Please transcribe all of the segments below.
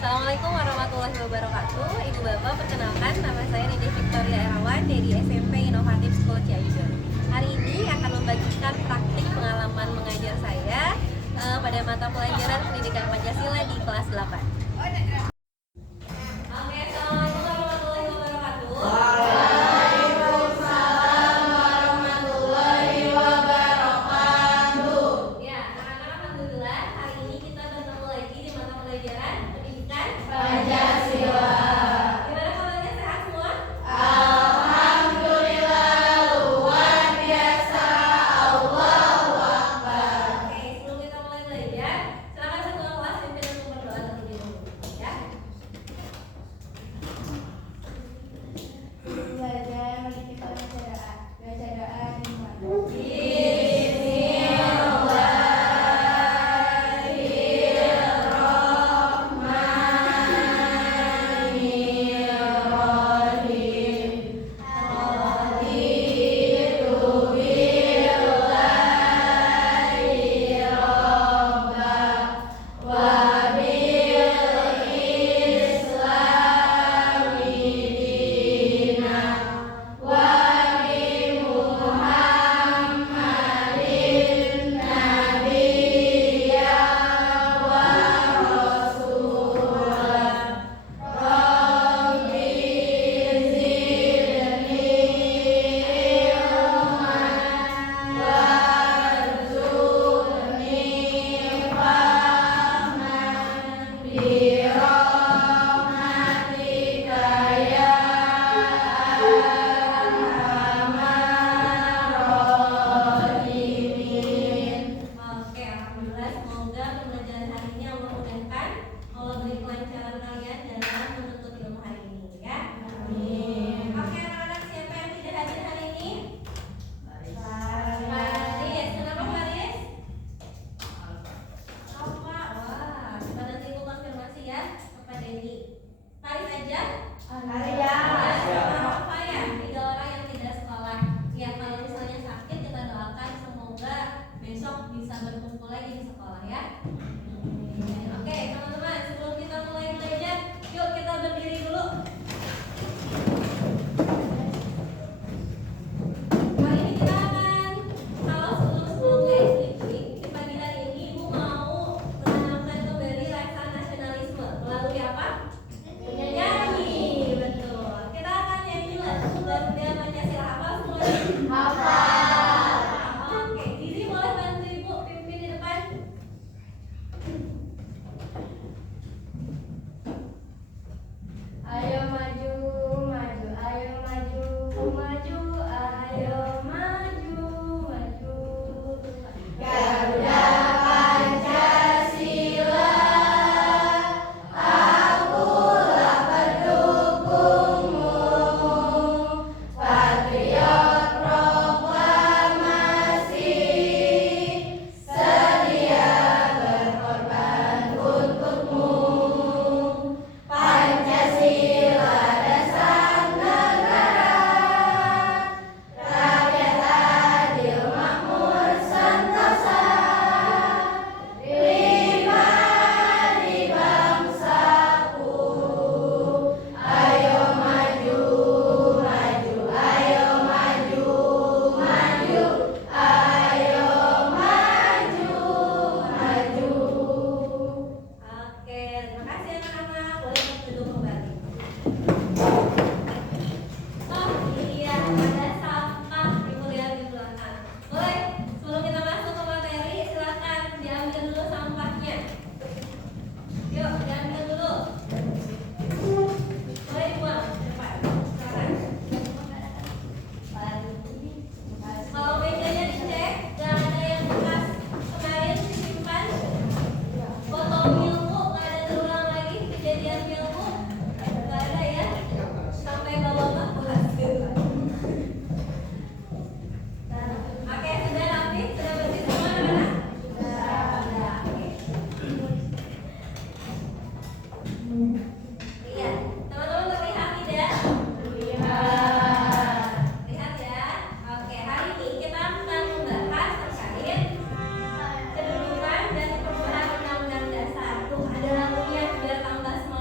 Assalamualaikum warahmatullahi wabarakatuh. Ibu Bapak, perkenalkan nama saya Nida Victoria Erawan dari SMP Inovatif School Cianjur. Hari ini akan membagikan praktik pengalaman mengajar saya pada mata pelajaran Pendidikan Pancasila di kelas 8. Oke, Assalamualaikum warahmatullahi wabarakatuh. Waalaikumsalam warahmatullahi wabarakatuh. Ya, anak-anak, alhamdulillah hari ini kita bertemu lagi di mata pelajaran Pendidikan Pancasila. Gimana kabarnya, sehat semua? Alhamdulillah, luar biasa. Allahu Akbar. Oke, sebelum kita mulai belajar, silakan ketua kelas pimpin untuk berdoa terlebih dahulu, ya. Belajar mengikuti bacaan Oke, alhamdulillah, semoga pembelajaran hari ini Allah mudahkan, Allah beri kelancaran kalian dalam menuntut ilmu hari ini, ya. Amin. Oke, anak-anak, siapa yang tidak hadir hari ini? Faris. Kenapa Faris? Apa? Wah, coba nanti ibu konfirmasi ya kepada Denny. Faris aja? Apa ya? 3 orang yang tidak sekolah. Ya, kalau misalnya sakit kita doakan semoga besok bisa berkumpul lagi di sekolah, ya. Oke, teman-teman, sebelum kita mulai belajar, yuk kita berdiri dulu. Kali ini kita akan, kalau sebelum guys di pagi hari ini Ibu mau menanamkan kembali rasa nasionalisme melalui apa? Menyanyi, betul. Kita akan nyanyi lagu Garuda Pancasila. Hafal semuanya? Oke, Zizi boleh bantu Ibu pimpin di depan? Ayo maju, maju, ayo maju, maju, ayo maju, maju. Garuda Pancasila, akulah pendukungmu. Patriot proklamasi, sedia berkorban untukmu. Pancasila dasar negara, rakyat adil makmur sentosa, pribadi bangsaku. Ayo maju, maju, ayo maju, maju, ayo maju, maju. Oke, terima kasih anak-anak. Boleh duduk kembali. Oh iya, ada sampah. Ibu lihat di belakang. Boleh, sebelum kita masuk ke materi, silakan diambil dulu sampahnya. Yuk, diambil dulu. Boleh dibuang, cepat. Silakan. Kalau mejanya dicek, nggak ada yang bekas kemarin disimpan. Foto ilmu nggak ada terulang lagi, kejadian ilmu nggak ada ya, sampai bawa pulas. Oke, sudah rapi, sudah bersih semua anak-anak? Sudah. Oke. Lihat, teman-teman terlihat tidak? Lihat ya. Oke, hari ini kita akan membahas terkait kedudukan dan perubahan Undang-Undang Dasar. Tuh, ada lagunya biar tambah semangat.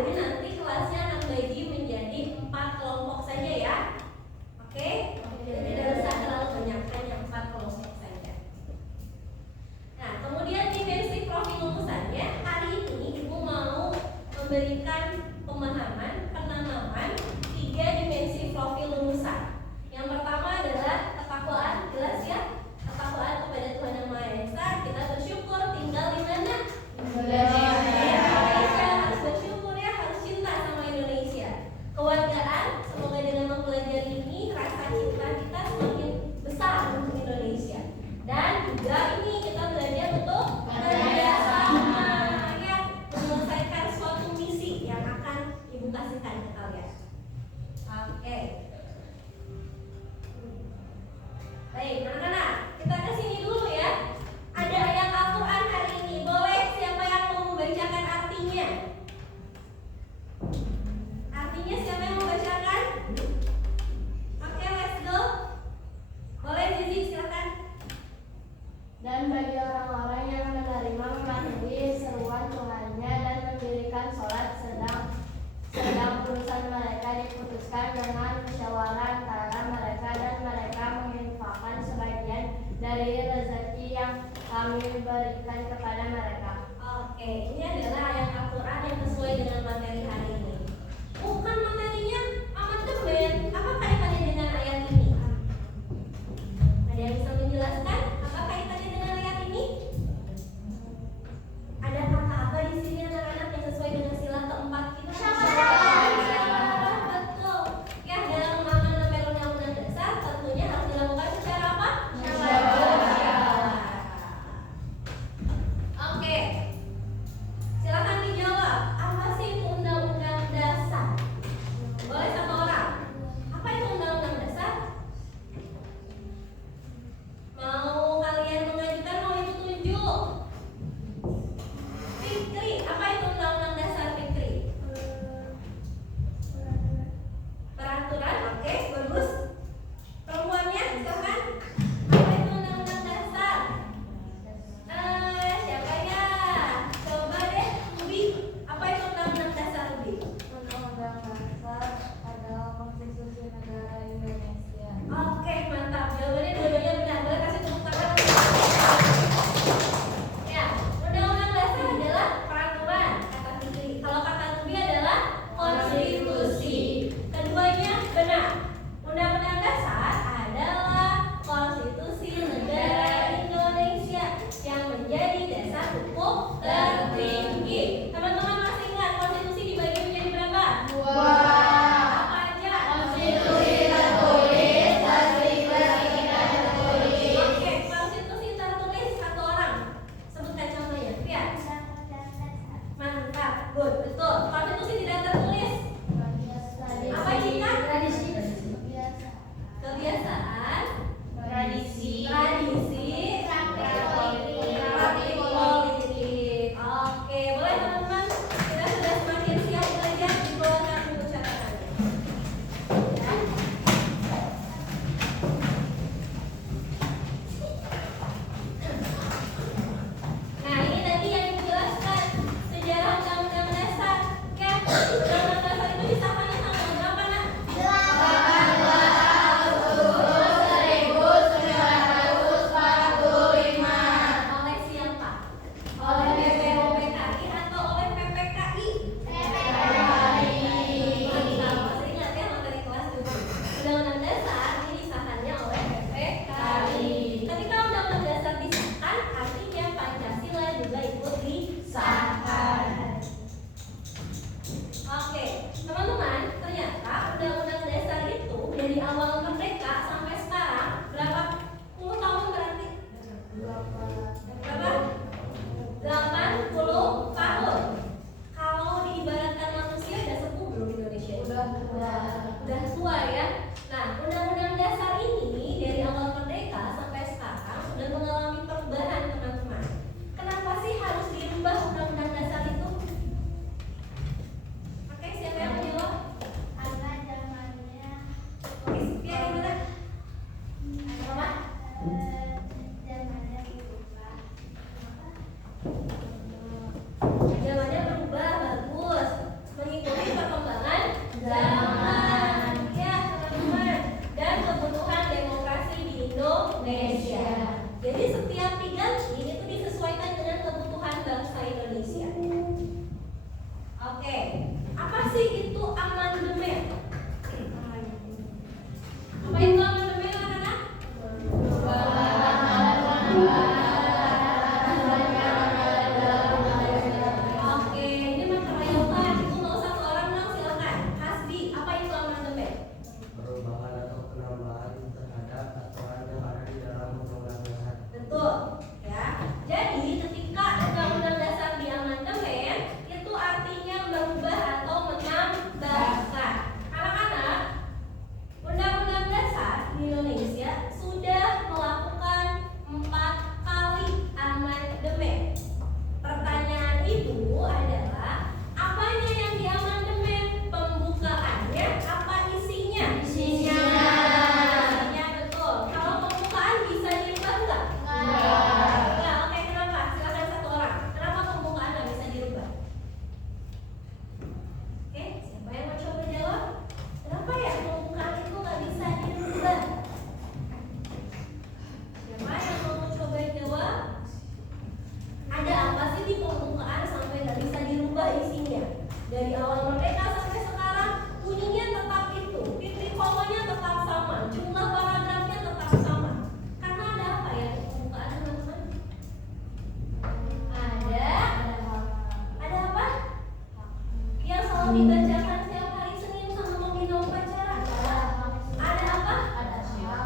Jadi nanti kelasnya akan bagi menjadi 4 kelompok saja ya. Oke? Jadi tidak usah terlalu banyak, hanya 4 kelompok saja. Nah, kemudian di basic profil lulusannya hari ini Ibu mau memberikan pemahaman penanaman 3 dimensi profil lulusan. Yang pertama adalah ketakwaan, jelas ya? Ketakwaan kepada Tuhan Yang Maha Esa. Kita bersyukur tinggal di mana? Indonesia. Harus bersyukur ya, harus cinta sama Indonesia. Kewargaan, semoga dengan mempelajari ini rasa cinta kita semakin besar untuk Indonesia. Dan juga ini kita belajar untuk kerjasama ya, menyelesaikan suatu misi yang akan Ibu kasihkan ke kalian. Oke. Baik, anak-anak, kita ke sini dulu ya. Ada ayat Al-Quran hari ini. Boleh siapa yang mau membacakan artinya? Artinya siapa yang mau membacakan? Oke, let's go. Boleh, Zizi, silakan. Dan bagi orang-orang yang menerima mematuhi seruan Tuhannya dan mendirikan sholat sedang urusan mereka diputuskan dengan musyawarah antara mereka dan mereka menginfakkan sebagian dari rezeki yang kami berikan kepada mereka. Oke, ini adalah ayat Al-Quran yang sesuai dengan materi hari ini. Bukan materinya amandemen. Apa kaitannya dengan ayat ini? Ada yang bisa menjelaskan apa kaitannya dengan ayat ini? Ada kata apa di sini anak-anak yang sesuai dengan sila keempat kita? Musyawarah, betul. Ya, dalam mengamandemen undang-undang dasar tentunya harus dilakukan secara apa? Musyawarah. Oke. Silakan dibacakan setiap hari Senin sama pembina upacara? Ada apa?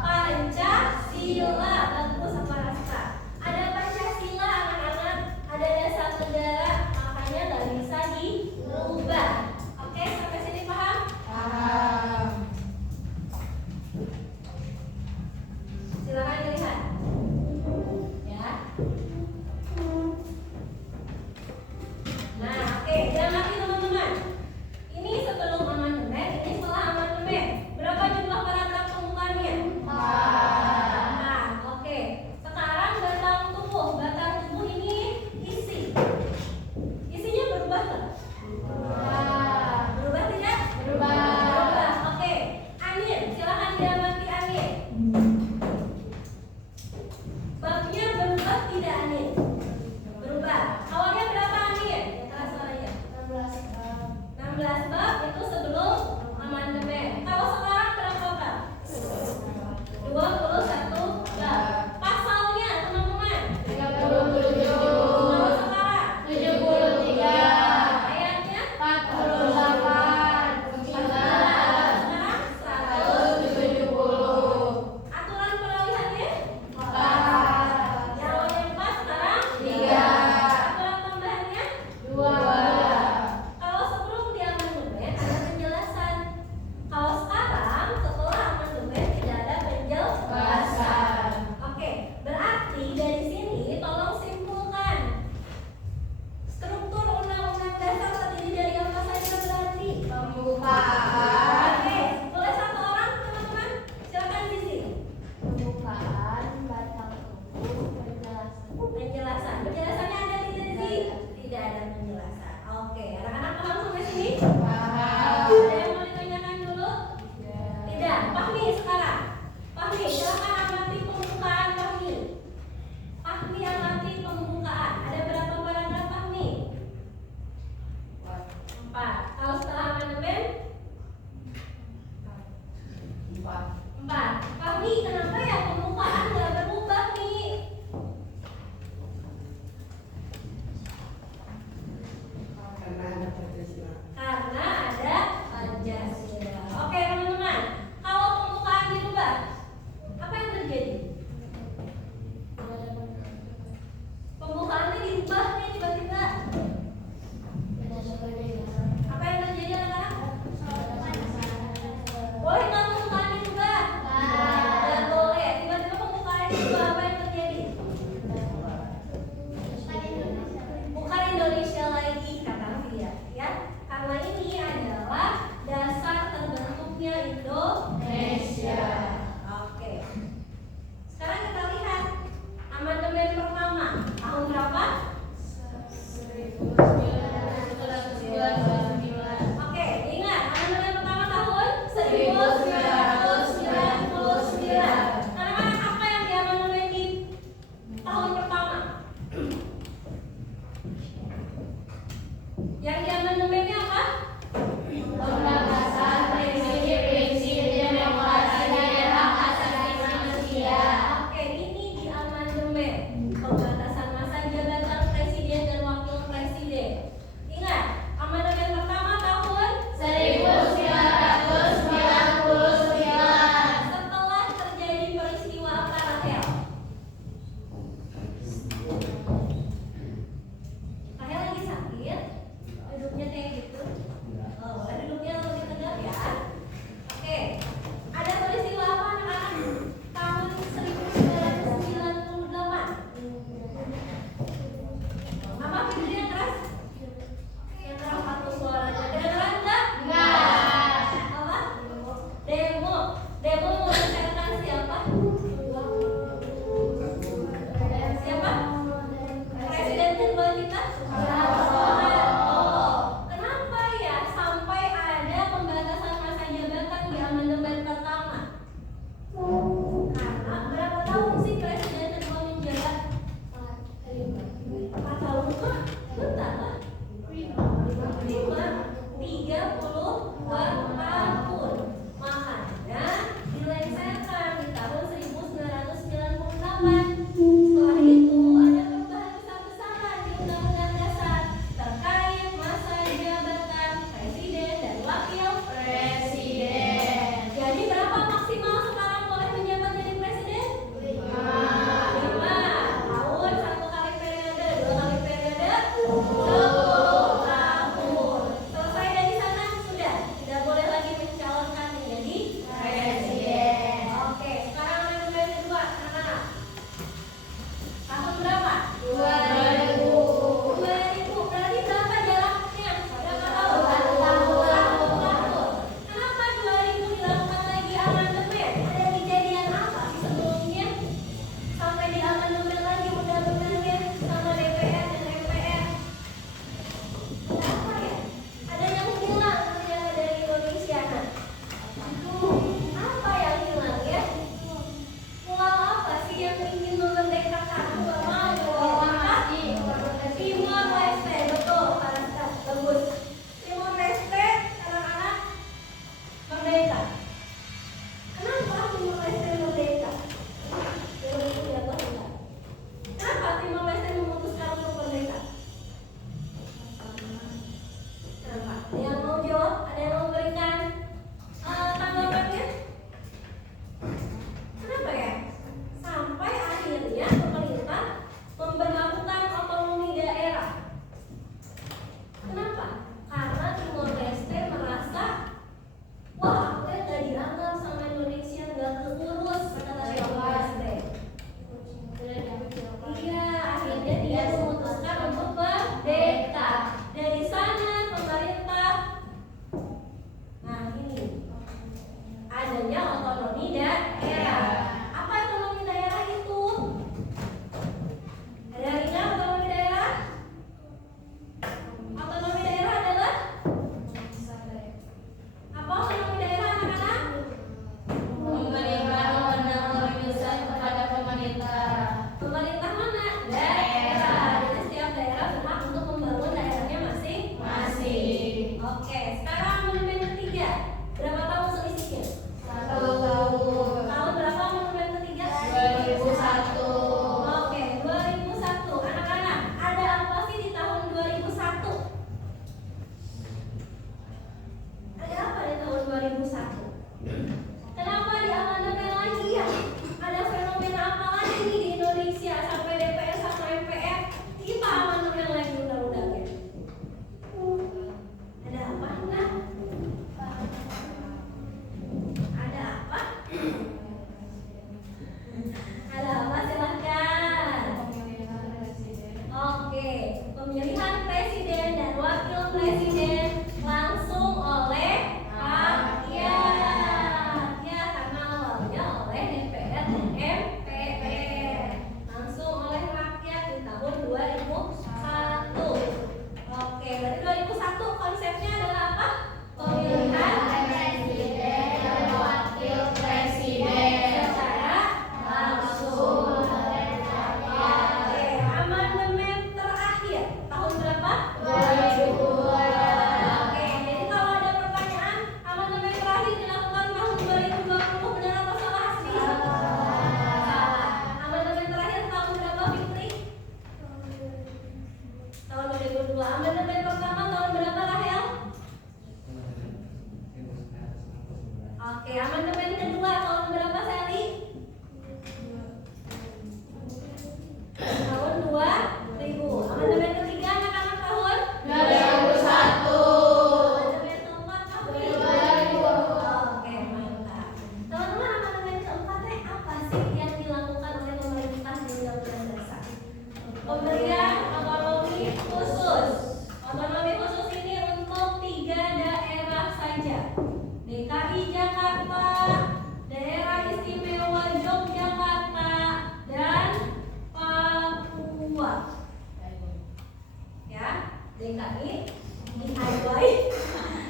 Pancasila. Bagus apa Rasta? Ada Pancasila anak-anak, ada dasar negara, makanya gak bisa dirubah. Oke, sampai sini paham? Silakan dilihat. Ya. Nah, oke, jangan lagi teman-teman. Ini sebelum amandemen, ini setelah amandemen. Berapa jumlah paragraf pembukaannya? Nah, oke. Sekarang batang tubuh ini isi. Isinya berubah nggak? Berubah tidak? Berubah. Oke. Angin, silakan diamati angin. Babnya berubah tidak angin? Berubah. Awalnya berapa angin? Yang keras suaranya. 16 bab itu sebelum amandemen. Kalau sekarang berapa bab? 21 bab. Pasalnya teman-teman? 37. Kalau sekarang? 73. Ayatnya? 48. Sekarang 170. 170. Aturan peralihannya? 4. Yang awalnya 4 sekarang? 3. Aturan tambahannya? 2. Kalau sebelum di amandemen ada penjelasan. Kalau sekarang saja. DKI Jakarta, Daerah Istimewa Yogyakarta, dan Papua. Ya, DKI, DIY,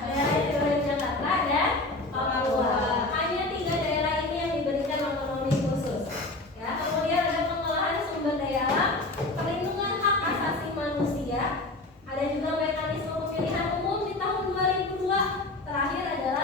Daerah Istimewa Yogyakarta, dan Papua. Hanya 3 daerah ini yang diberikan otonomi khusus. Ya, kemudian ada pengolahan sumber daya alam, perlindungan hak asasi manusia, ada juga mekanisme pemilihan umum di tahun 2002. Terakhir adalah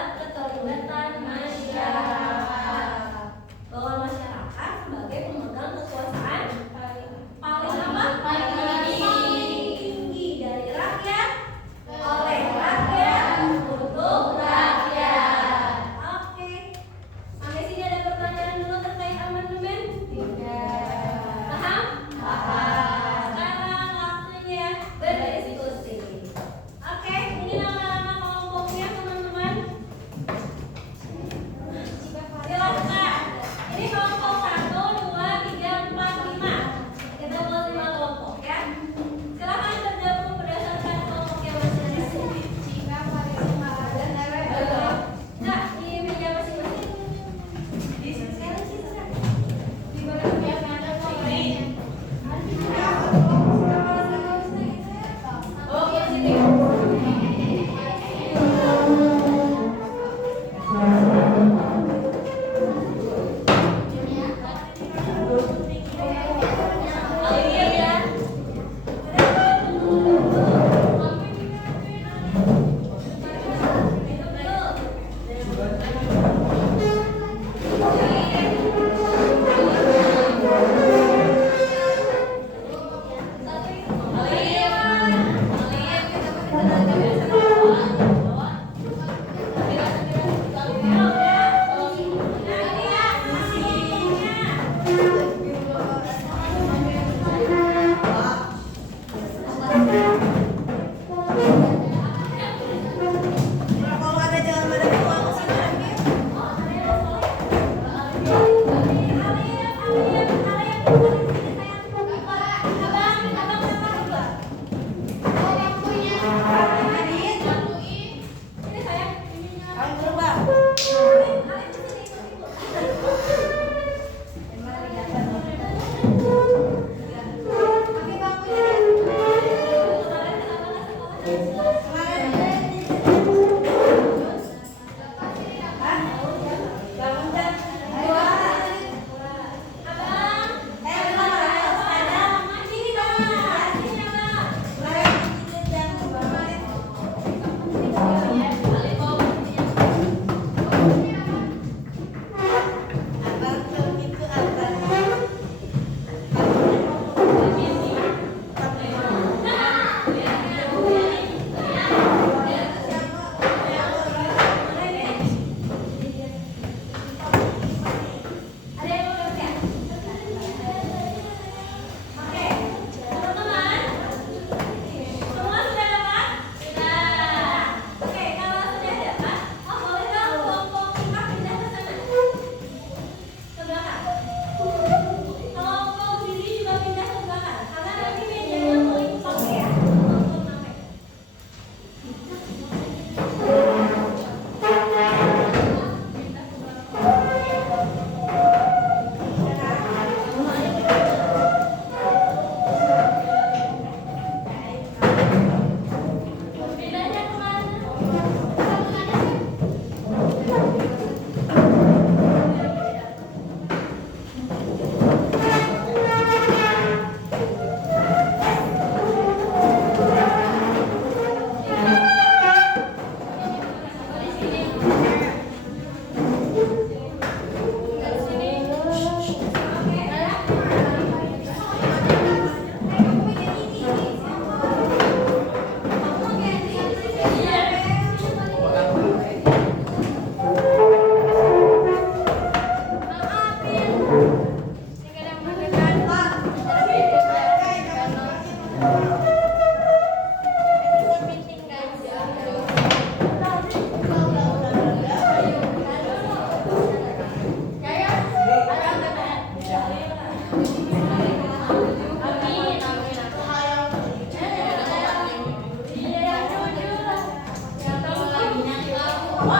Oke,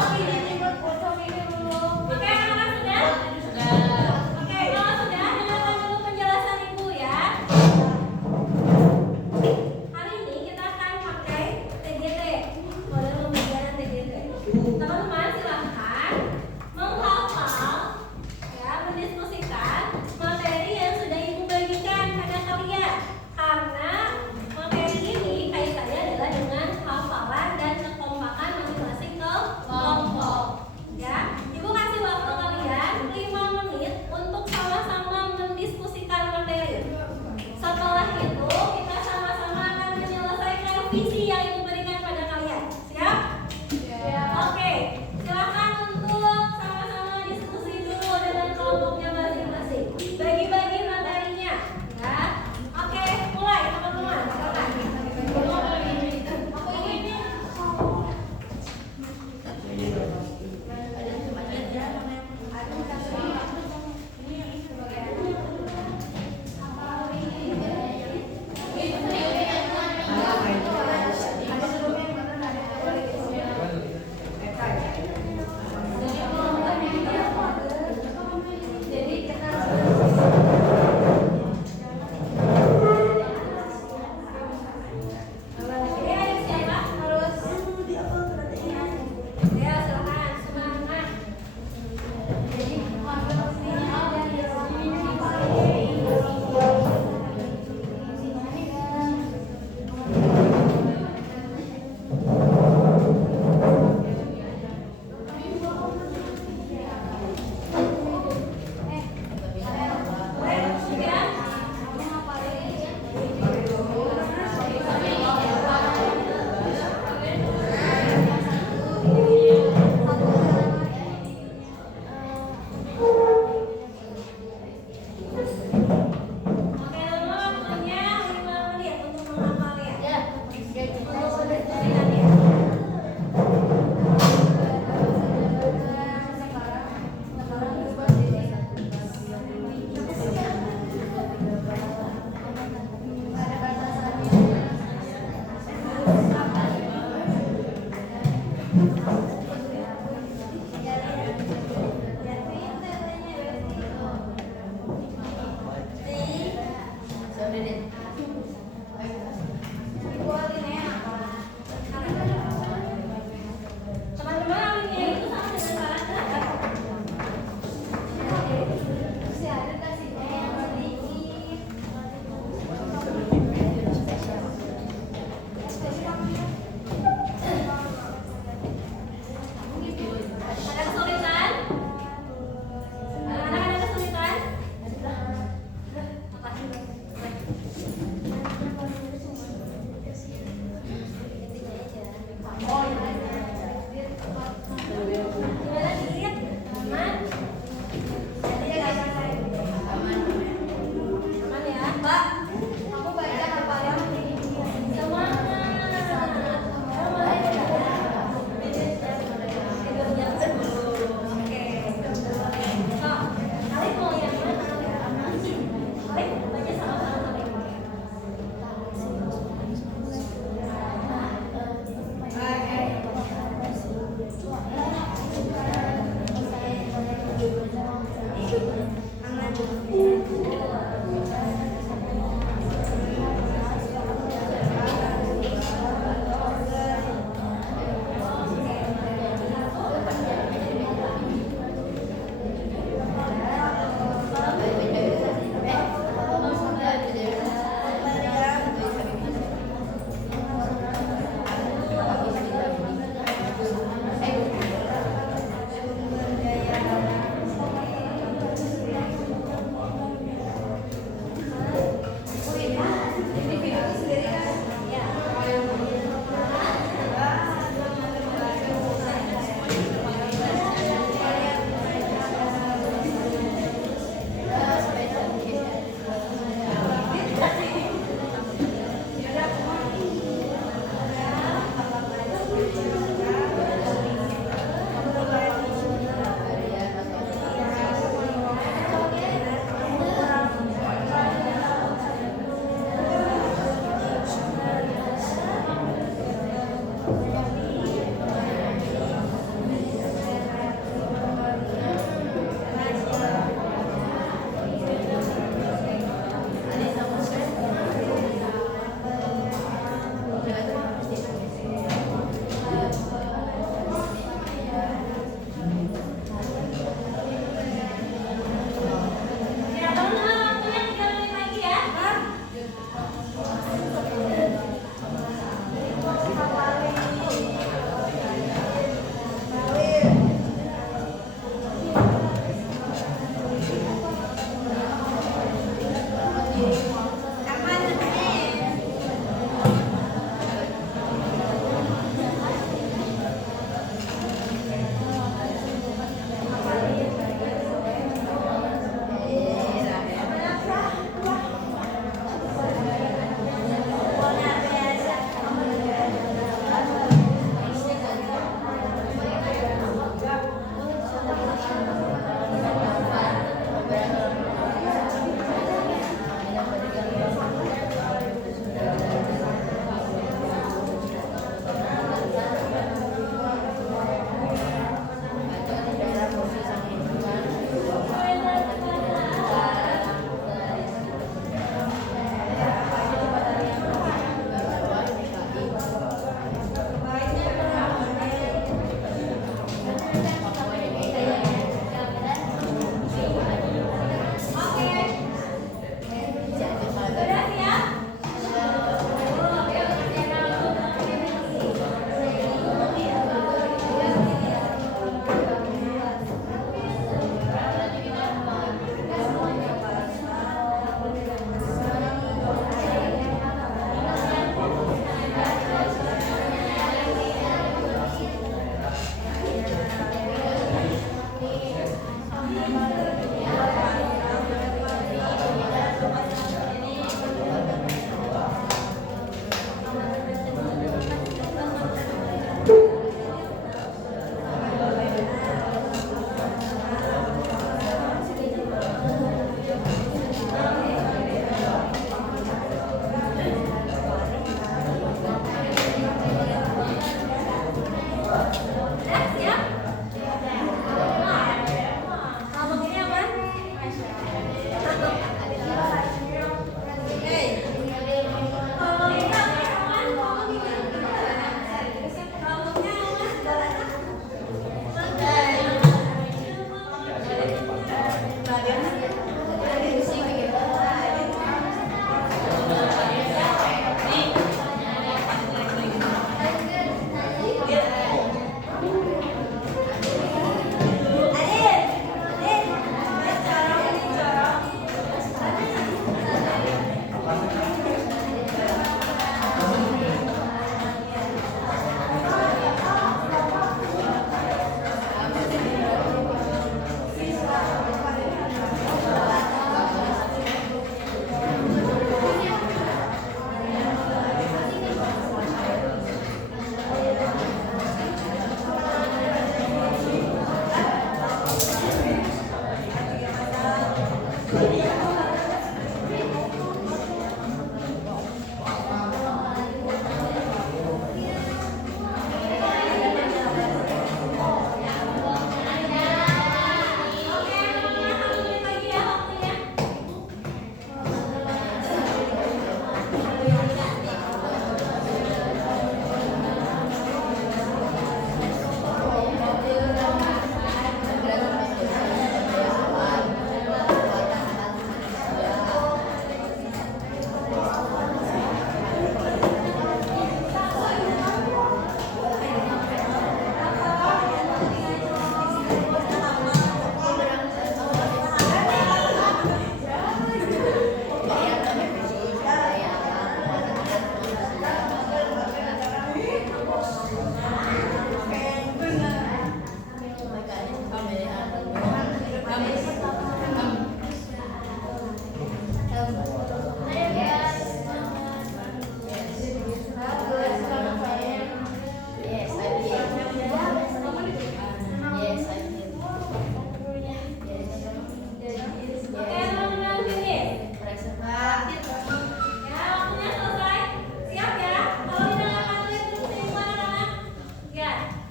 anak-anak sudah? Oke, kalau sudah, dengarkan dulu penjelasan ibu ya. Hari ini kita akan pakai TGT, model pembelajaran TGT. Teman-teman silahkan menghafal, ya, mendiskusikan materi yang sudah ibu bagikan pada kalian. Karena materi ini kaitannya adalah dengan hafalan dan kekompakan masing-masing kelompok.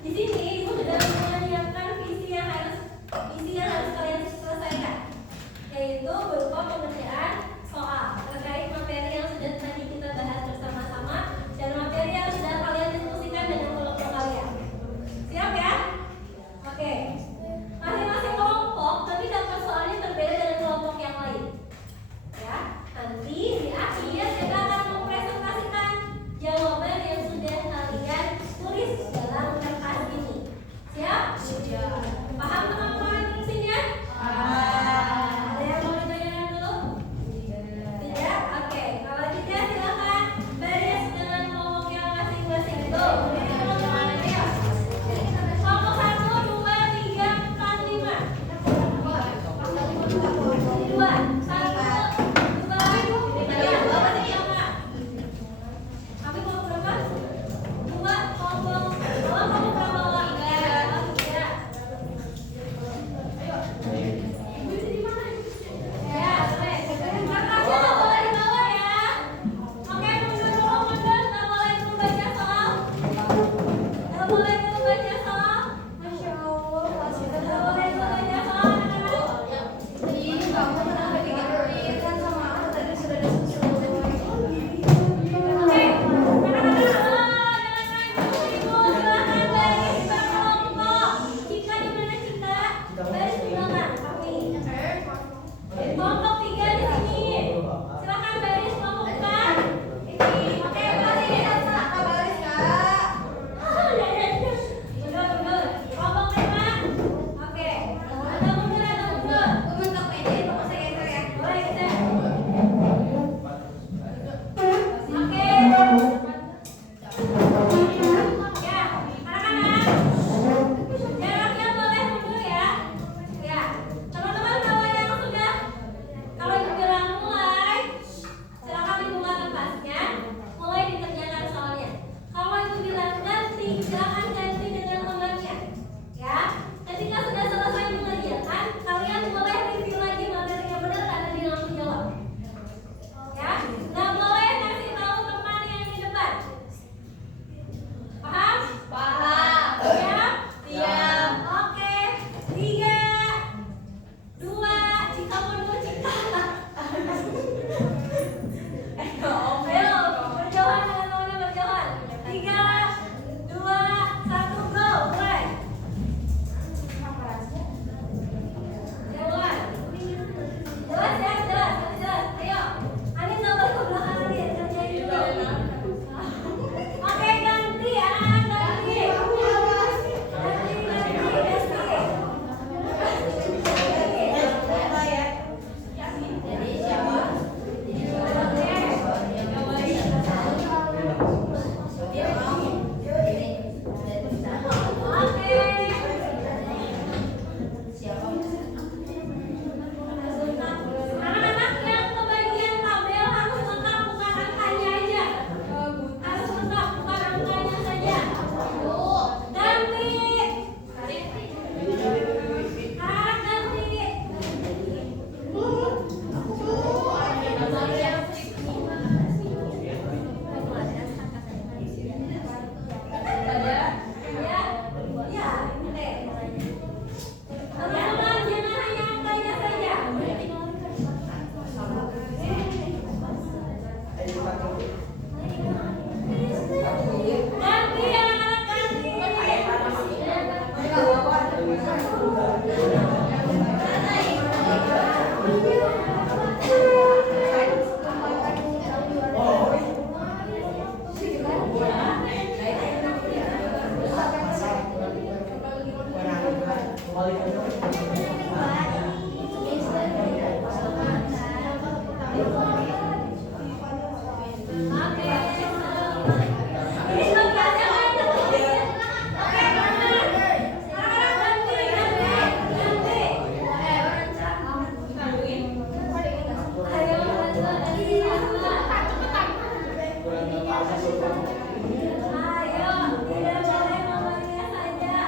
Di sini Ibu sudah menyiapkan visi yang harus kalian selesaikan, yaitu berupa pengerjaan soal terkait materi yang sudah tadi kita bahas bersama-sama dan materi yang sudah kalian diskusikan dengan kelompok kalian. Siap ya? Oke. Masing-masing kelompok tapi dapat soalnya berbeda dengan kelompok yang lain. Ya, nanti di akhir saya akan mempresentasikan jawaban yang sudah kalian tulis dalam kertas ini. Siap? Siap. Paham teman-teman fungsinya? Ada yang mau ditanyakan dulu? Tidak? Oke. Kalau tidak silakan baris dengan kelompoknya masing-masing. Tuh, ini teman-teman ayo. Kelompok 1, 2, 3, 4, 5. 2, 1, 2, 3. Tapi kelompok berapa? 2 kelompok. Kelompok berapa? 3. Ya, boleh. Kertasnya nggak boleh dibawa ya. Oke, mundur dulu, mundur. Nggak boleh membaca soal. Nggak boleh membaca soal. Masya Allah. Nggak boleh membaca soal, anak-anak. Ini kamu kenapa digituin kan sama aku tadi sudah disusul. Oke, anak-anak, jangan ibu, silakan baris berkelompok. Cika di mana Cika? Baris di belakang, kami. Kelompok 3 di sini. Silakan baris kelompok 4. Oke, masih ada baris Kak. Mundur. Kelompok 5. Oke. Ada mundur. Bentuk meja itu mau saya geser ya. Boleh geser. Oke. Ya, anak-anak. Jaraknya boleh mundur ya. Ya. Teman-teman kalau yang sudah, kalau ibu bilang mulai, silakan dibuka kertasnya, mulai dikerjakan soalnya. Kalau ibu bilang ganti, silakan ganti dengan temannya. Ya. Ketika sudah selesai mengerjakan, kalian boleh review lagi materinya benar dan tadi langsung jawab. Ya, nggak boleh kasih tahu teman yang di depan. Paham? Paham. Siap? Siap. Oke. 3, 2, Cika mundur Cika. Ayo, berjauhan dengan temannya berjauhan. 3, 2, 1, go, mulai. Jawaban. Jelas ya, jelas. Ayo, Ani coba ke belakang Ani, kerjain dulu. Oke, ganti anak-anak, ganti. Anak-anak yang kebagian tabel harus lengkap, bukan angkanya aja. Harus lengkap, bukan angkanya saja. Ganti. Anak ganti. Ya, oke. Teman-teman jangan hanya angkanya saja. Ganti anak-anak ganti. Oke. Ini sudah siapa yang ganti? Oke, benar. Anak-anak ganti. Ayo, tidak boleh nomornya saja.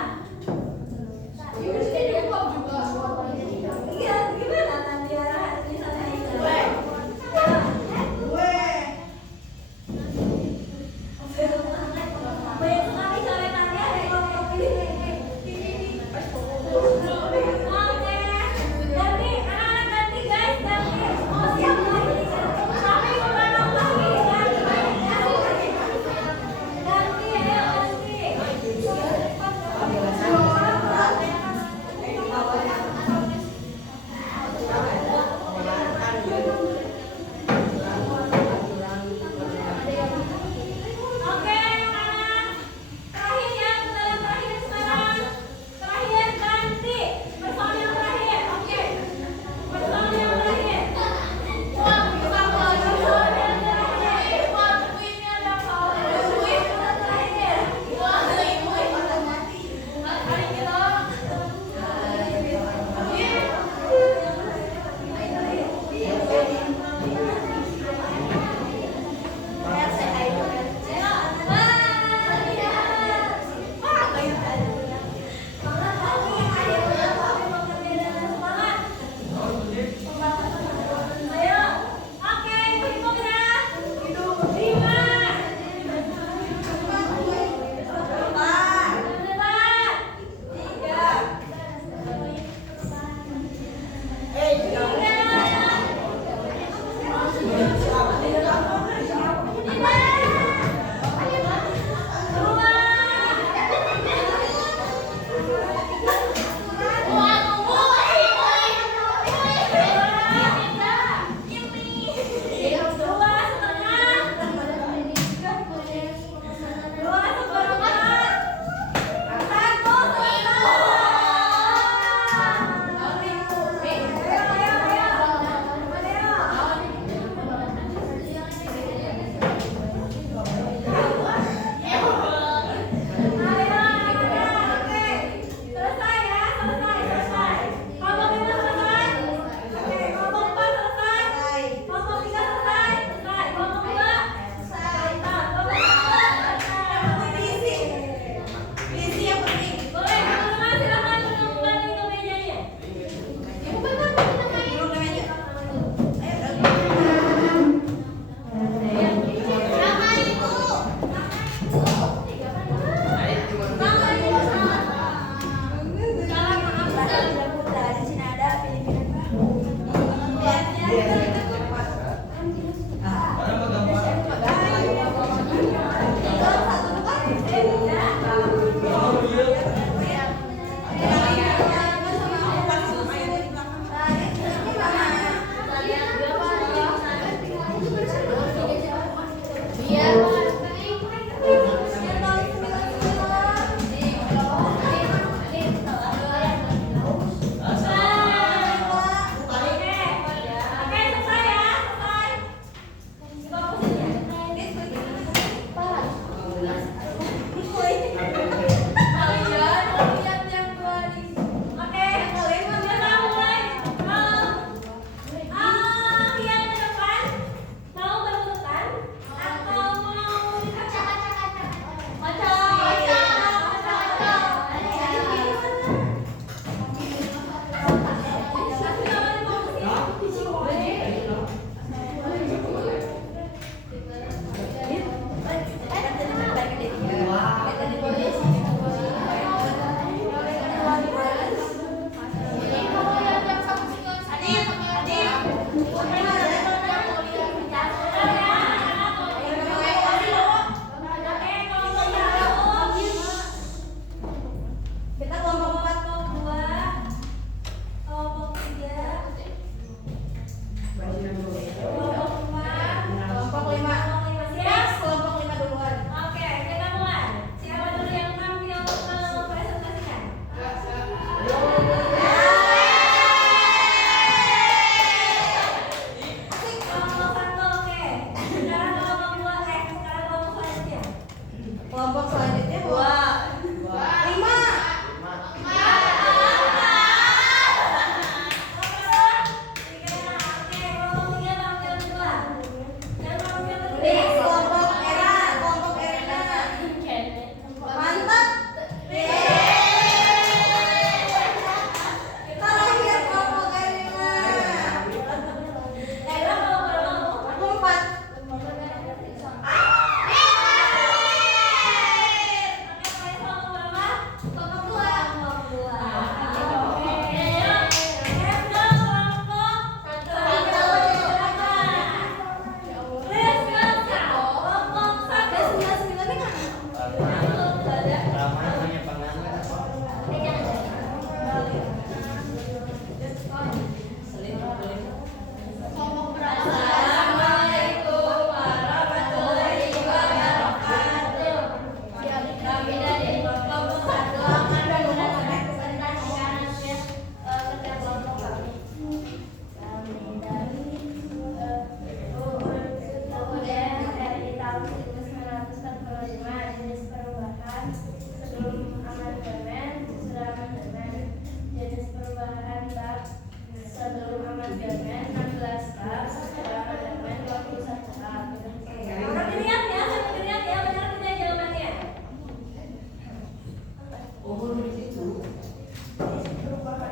Perubahan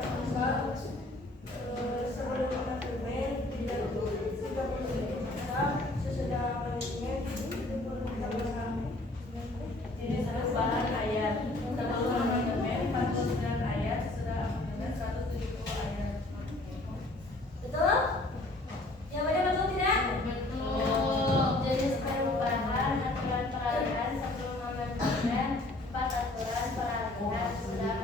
angka sebelum amandemen tidak sesudah amandemen 36. Jenis perubahan ayat sebelum amandemen 49 ayat, sesudah amandemen 170 ayat. Betul? Yang mana betul tidak? Betul. Jenis perubahan aturan peralihan sebelum amandemen 4 aturan peralihan sudah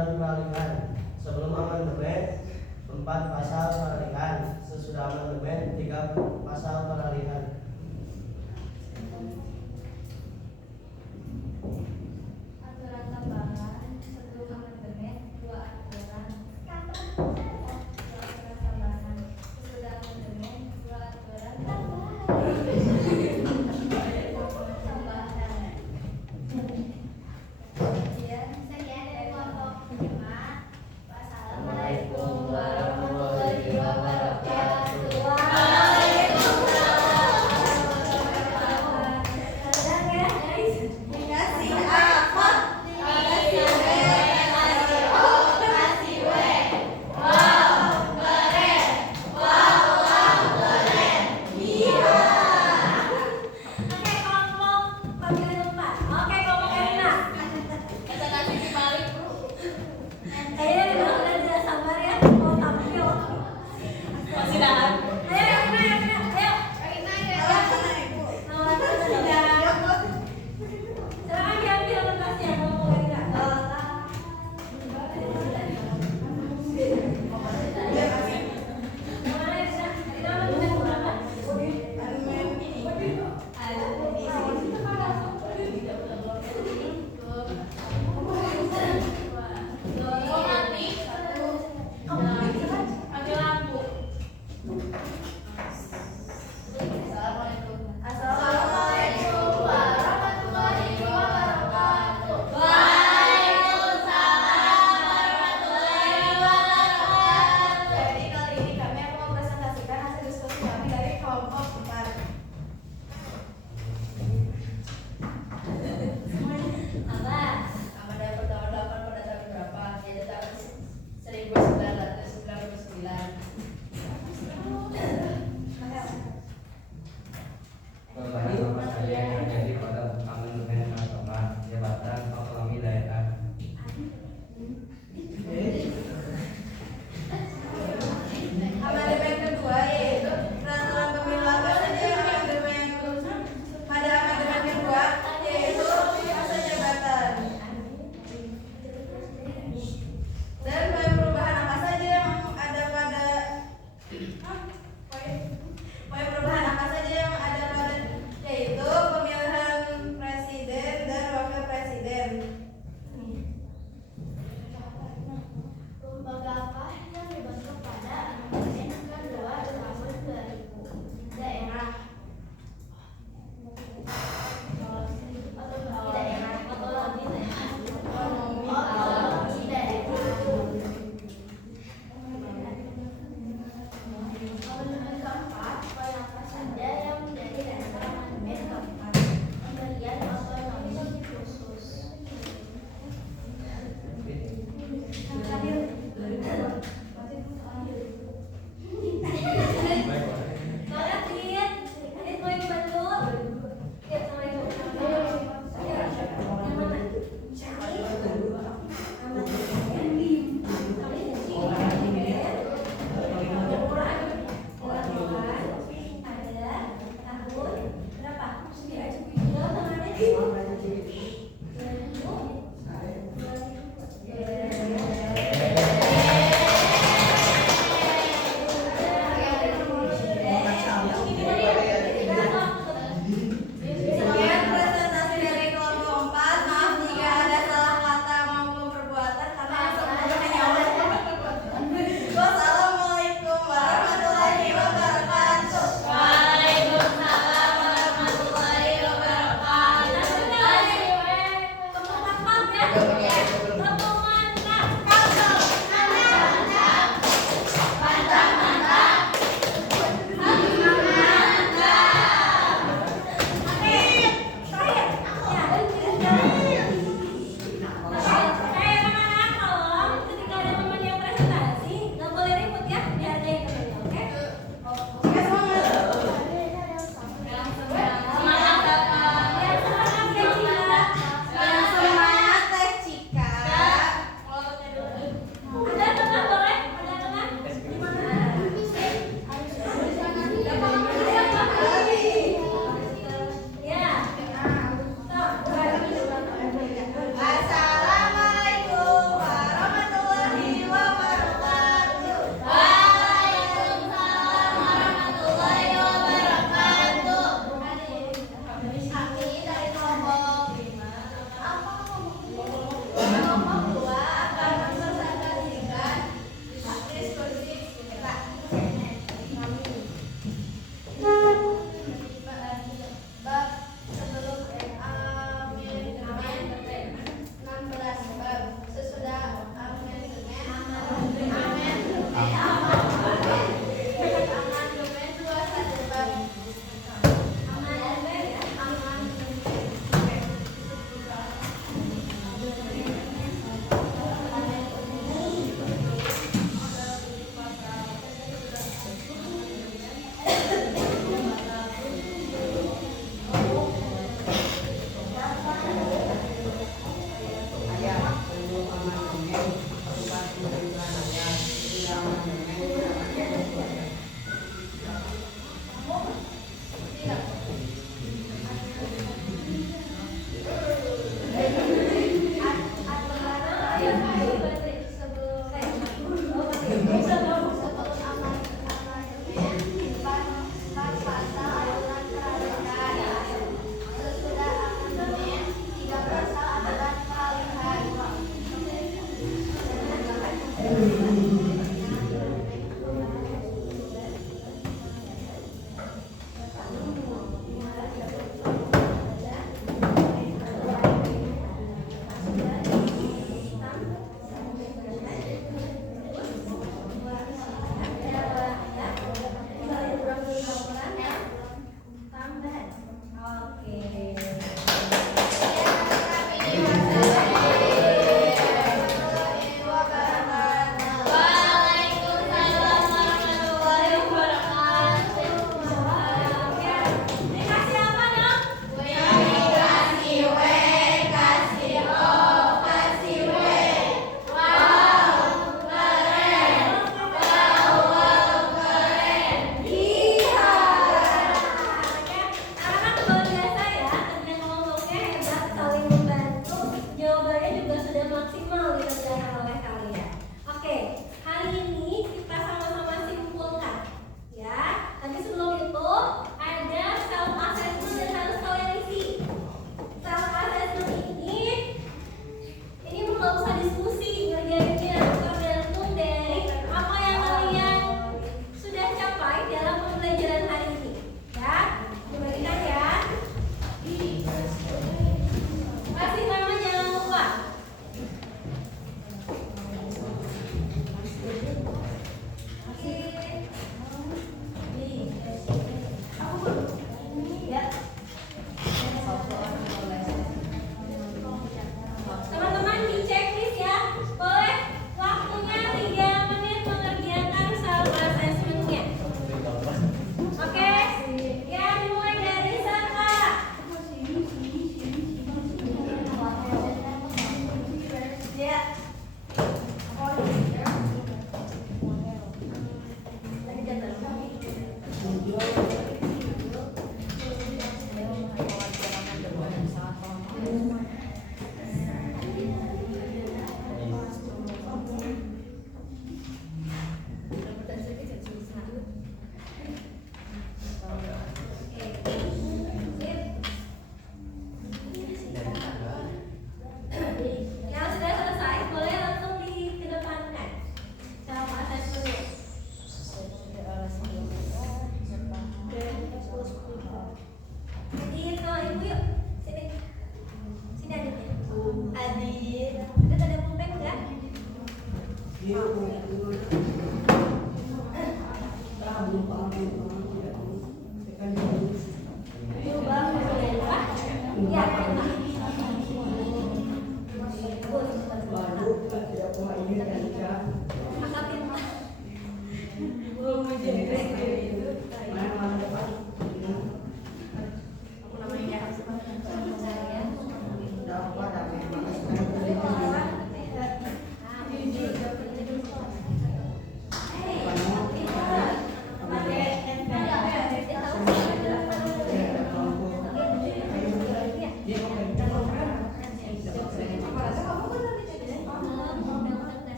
melakukan peralihan